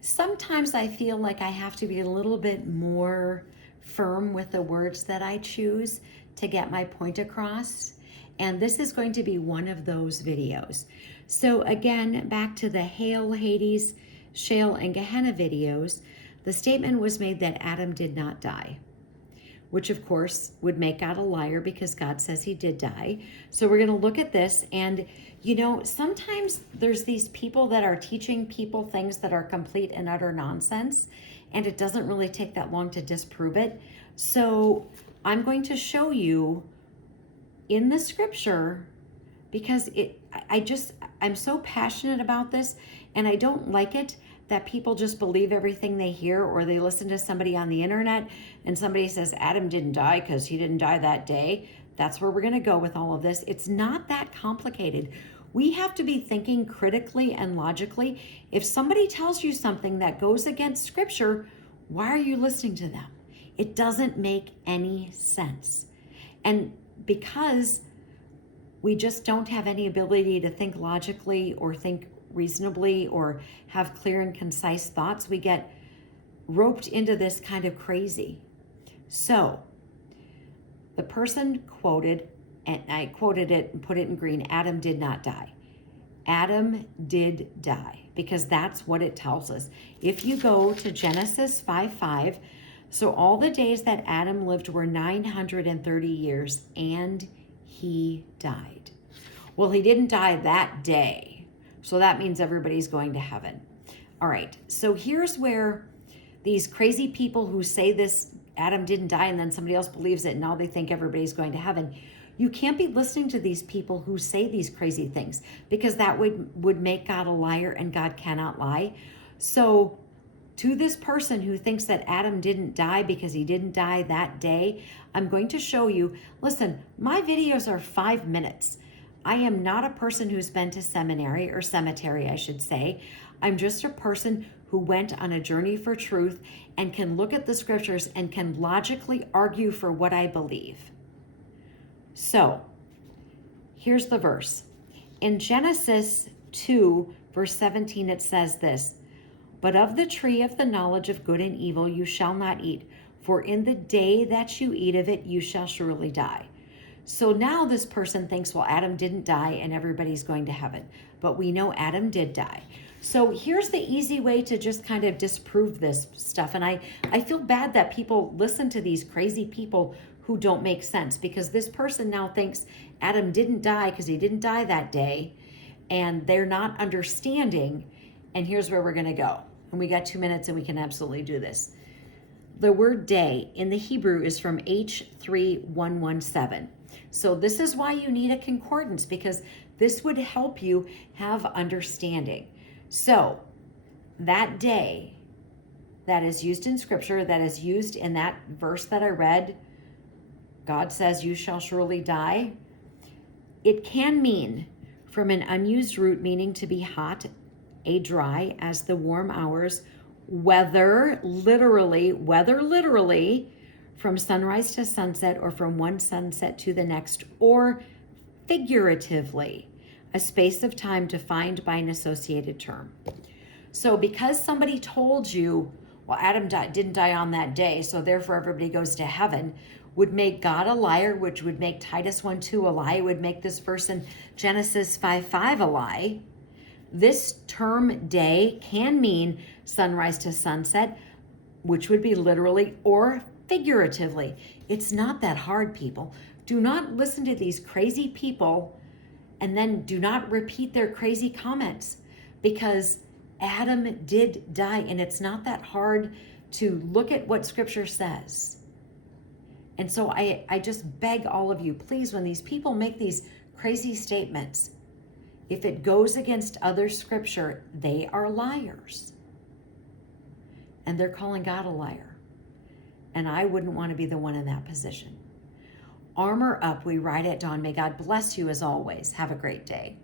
Sometimes I feel like I have to be a little bit more firm with the words that I choose to get my point across. And this is going to be one of those videos. So again, back to the Hail, Hades, Sheol, and Gehenna videos, the statement was made that Adam did not die, which of course would make God a liar because God says he did die. So we're going to look at this. And sometimes there's these people that are teaching people things that are complete and utter nonsense, and it doesn't really take that long to disprove it. So I'm going to show you in the scripture, because I'm so passionate about this, and I don't like it that people just believe everything they hear, or they listen to somebody on the internet and somebody says Adam didn't die because he didn't die that day. That's where we're going to go with all of this. It's not that complicated. We have to be thinking critically and logically. If somebody tells you something that goes against scripture, why are you listening to them? It doesn't make any sense. And because we just don't have any ability to think logically or think reasonably or have clear and concise thoughts, we get roped into this kind of crazy. So the person quoted, and I quoted it and put it in green, Adam did not die. Adam did die, because that's what it tells us. If you go to Genesis 5:5, so all the days that Adam lived were 930 years, and he died. Well, he didn't die that day, so that means everybody's going to heaven. All right, so here's where these crazy people who say this, Adam didn't die, and then somebody else believes it, and now they think everybody's going to heaven. You can't be listening to these people who say these crazy things, because that would make God a liar, and God cannot lie. So to this person who thinks that Adam didn't die because he didn't die that day, I'm going to show you, listen, my videos are 5 minutes. I am not a person who's been to seminary, or cemetery, I should say. I'm just a person who went on a journey for truth and can look at the scriptures and can logically argue for what I believe. So here's the verse. In Genesis 2, verse 17, it says this, "But of the tree of the knowledge of good and evil you shall not eat, for in the day that you eat of it you shall surely die." So now this person thinks, well, Adam didn't die and everybody's going to heaven. But we know Adam did die. So here's the easy way to just kind of disprove this stuff. And I feel bad that people listen to these crazy people who don't make sense, because this person now thinks Adam didn't die because he didn't die that day, and they're not understanding. And here's where we're going to go. And we got 2 minutes and we can absolutely do this. The word day in the Hebrew is from H3117. So this is why you need a concordance, because this would help you have understanding. So that day that is used in scripture, that is used in that verse that I read, God says you shall surely die. It can mean from an unused root meaning to be hot, a dry, as the warm hours, whether literally from sunrise to sunset, or from one sunset to the next, or figuratively, a space of time defined by an associated term. So because somebody told you, well, Adam didn't die on that day, so therefore everybody goes to heaven, would make God a liar, which would make Titus 1:2 a lie, would make this verse in Genesis 5:5 a lie. This term day can mean sunrise to sunset, which would be literally or figuratively. It's not that hard, people. Do not listen to these crazy people and then do not repeat their crazy comments, because Adam did die, and it's not that hard to look at what scripture says. And so I just beg all of you, please, when these people make these crazy statements, if it goes against other scripture, they are liars. And they're calling God a liar. And I wouldn't want to be the one in that position. Armor up, we ride at dawn. May God bless you as always. Have a great day.